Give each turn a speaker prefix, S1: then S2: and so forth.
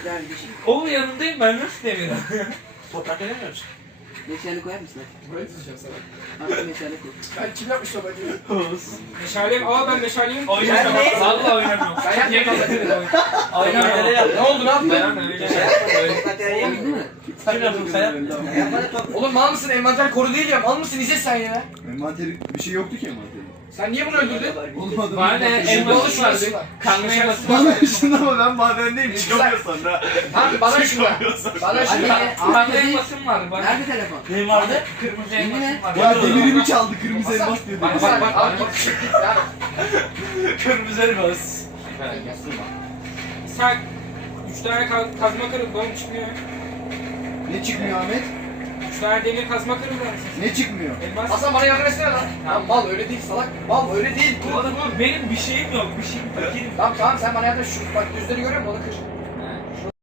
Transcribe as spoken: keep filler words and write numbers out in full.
S1: Yani bir şey.
S2: Oğlum yanındayım ben nasıl demiyorum?
S3: Toprak edemiyor musun?
S1: Meşale koyar mısın?
S4: Burayı tutacağım sana.
S1: Artık meşale koy.
S4: Ben kim yapmış tabancayı?
S5: Meşaleyim. Aa ben meşaleyim.
S2: Oynamıyorum.
S4: ne?
S2: Valla oynamıyorum.
S4: Ben yapmadım tabancayı.
S2: Oynamıyorum.
S4: Ne oldu, ne yaptın?
S2: Ben öyle şey yapmadım.
S1: Oldu mu?
S3: Kim yaptın sen?
S4: Oğlum mal mısın? Envanter koru değil ya. Mal mısın? İzle sen ya.
S6: Envanteri bir şey yoktu ki envanteri.
S4: Sen niye bunu öldürdün?
S6: Olmadı.
S2: Bana ne? Elması vardı. Kanlı elması var.
S6: Bana işin ama ben madendeyim çıkamıyor sonra.
S4: Tamam bana şunu ver. Bana şunu ver.
S1: Anne,
S2: Kanlı
S1: Ahmet dedi.
S2: elmasım vardı bana.
S1: Nerede telefon?
S3: Neyim vardı?
S2: Kırmızı
S1: Yemin
S2: elmasım
S1: et.
S2: vardı.
S6: Ya demirimi çaldı kırmızı elmas dedi.
S2: Bak,
S4: Bak bak al git. Ya.
S3: Kırmızı elmas.
S5: Sen üç tane ka- kazma kırıldı oğlum çıkmıyor.
S6: Ne çıkmıyor Ahmet?
S5: Üç tane demir kazma kırıldı.
S6: Ne çıkmıyor?
S5: Elmas.
S4: Hasan bana yardım etsene lan. Tamam mal öyle değil salak. Mal öyle değil.
S2: Oğlum benim bir şeyim yok. Bir şeyim fakirim.
S4: Tamam tamam sen bana yardım et. Şu bak düzleri görüyor musun? Onu kır.